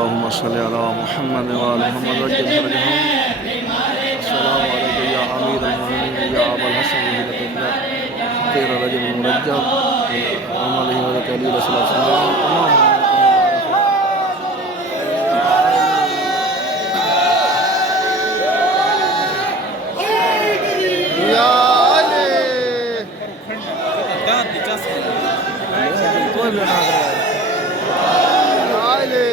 अल्लाहुम्मा सल्लि अला मुहम्मद व आलि मुहम्मद वज्जल फरजहम। अस्सलामु अलैका या अमीरुल मोमिनीन या अबल हसन हिलतुल्लाह खैर रजब मुरज्जब अमलिहि व तलील सल्लल्लाहु तमाम या अली कोई भी ना अली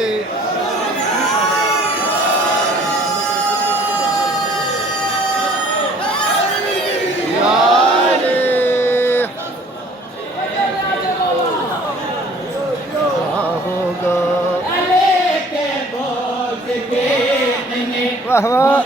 वाह वाह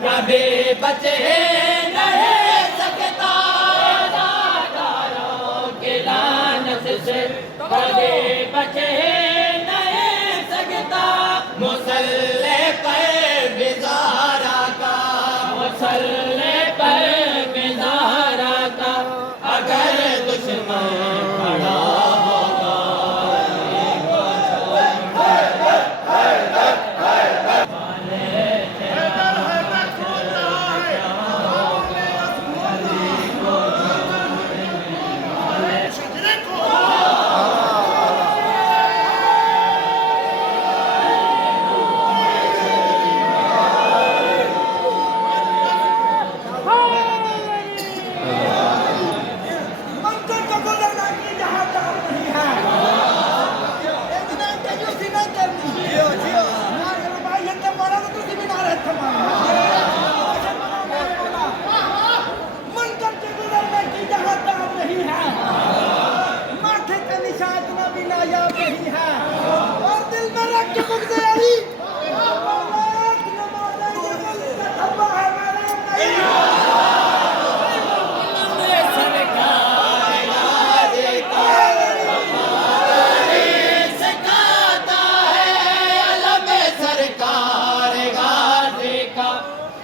कभी बचे नहीं सकता, दारों की लानत से कभी बचे नहीं सकता। मुसल्ले पर बिज़ारा का, मुसल्ले पर बिज़ारा का अगर दुश्मन खड़ा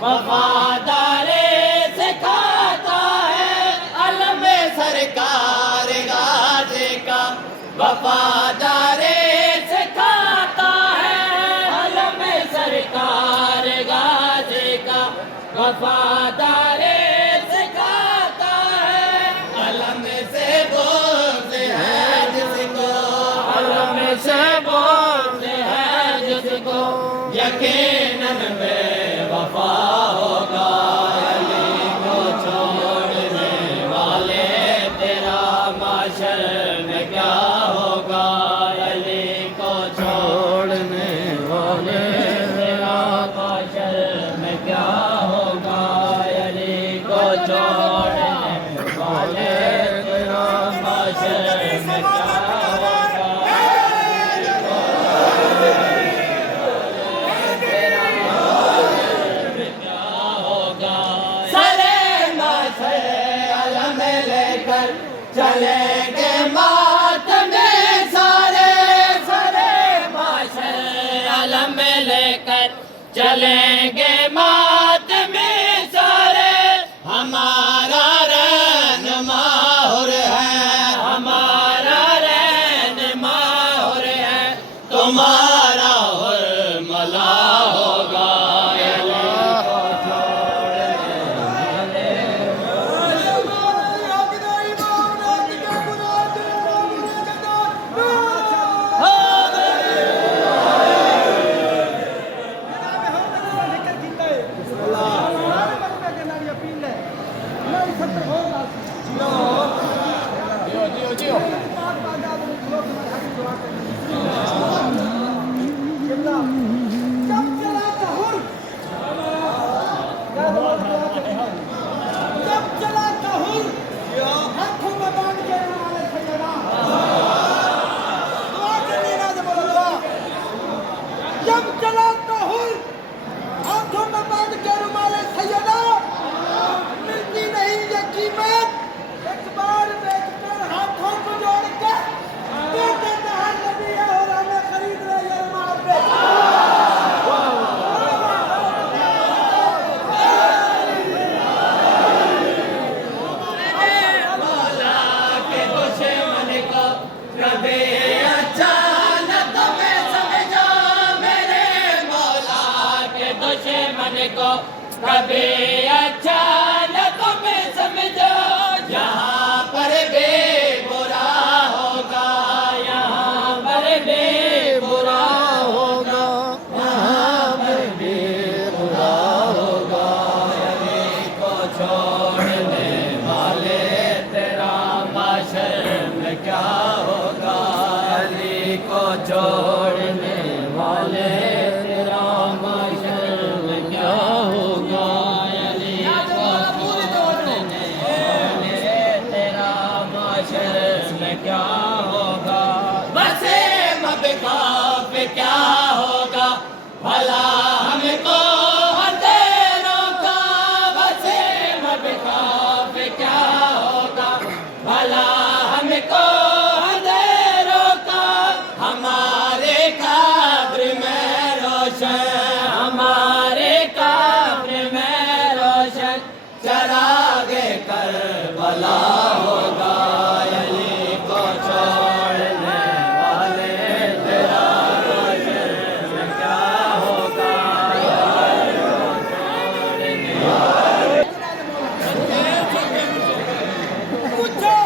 वफादारी सिखाता है। अलम सरकार गाज़ी का वफादारी सिखाता है। अलम सरकार गाज़ी का वफादारी सिखाता है। अलम से बोलते हैं जिसको, अलम से बोलते हैं जिसको यकीनन बेवफा होगा। अली को छोड़ने वाले तेरा माशर में क्या होगा। अली को छोड़ने वाले तेरा माशर में क्या होगा। अली को छोड़ने वाले तेरा माशर में क्या चलेंगे मातमे सारे, सारे माशर अलम लेकर चलेंगे मातमे सारे। हमारा रहनुमा हुर है, हमारा रहनुमा हुर है, तुम्हारा हुर मला होगा। को कभी अच्छा न तुम समझो, यहाँ पर भी बुरा होगा, यहाँ पर भी बुरा होगा, यहाँ पर भी बुरा होगा। अली को छोड़ने वाले तेरा माशर में क्या होगा, अली को छोड़ने वाले तेरा माशर में क्या होगा, अली को छोड़ने वाले तेरा माशर में क्या होगा। बसे मबकाफ क्या होगा, भला हमको अंधेरों का, बसे मबकाफ क्या होगा, भला हमको अंधेरों का। हमारे कब्र में रोशन, हमारे कब्र में रोशन चरागे करबला होगा, अली को छोड़ने वाले तेरा माशर में क्या होगा। पूछो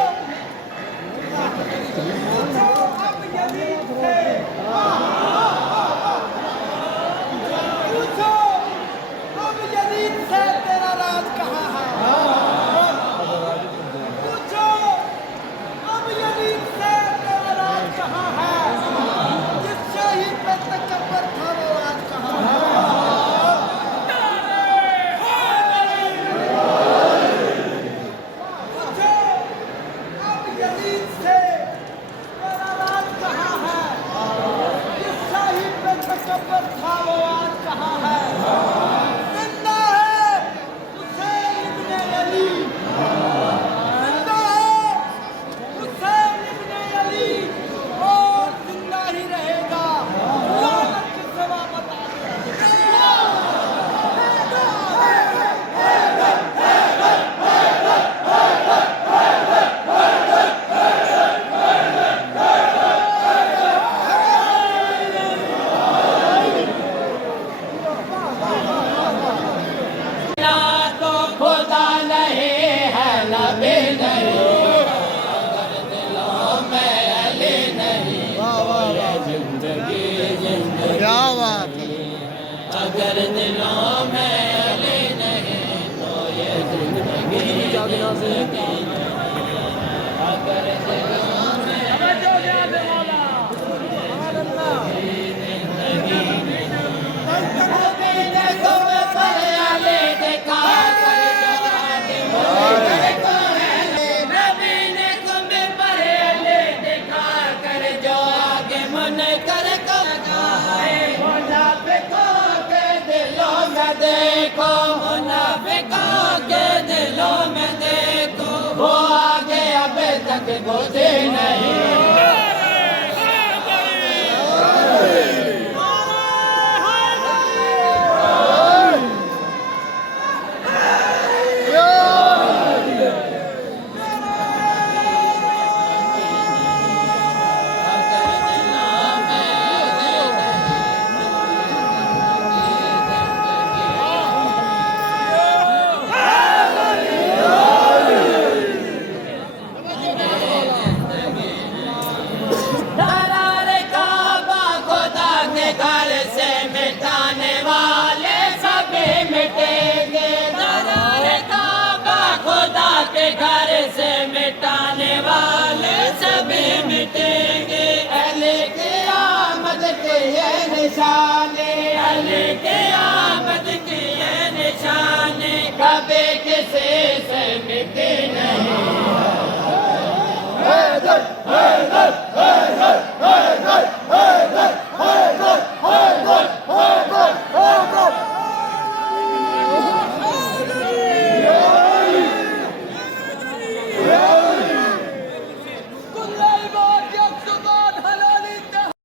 अब यजीद से तेरा राज कहाँ है? पूछो अब यजीद से तेरा राज कहाँ है? जिस शाही पे तकब्बर था वो आज कहाँ है? पूछो अब यजीद से तेरा राज कहाँ है? जिस शाही पे तकब्बर था वो आज कहाँ है? जिंदा है हुसैन इब्ने अली, जिंदा है हुसैन इब्ने अली, और जिंदा ही रहेगा। लानत के सिवा बता ना तो खुदा नहीं है, नबी नहीं, अगर दिलों में अली नहीं तो ये जिंदगी जिंदगी। क्या बात है। अगर दिलों में अली नहीं तो ये जिंदगी जिंदगी। अगर दिलों में देखो मुनाफिकों के दिलों में देखो, वो आगे अब तक बुझे नहीं। दरारे काबा खुदा के घर से मिटाने वाले सभी मिटेंगे, दरारे काबा खुदा के घर से मिटाने वाले सभी मिटेंगे। अली की आमद की ये निशानी, अली की आमद की ये निशानी कभी किसी से मिटी नहीं।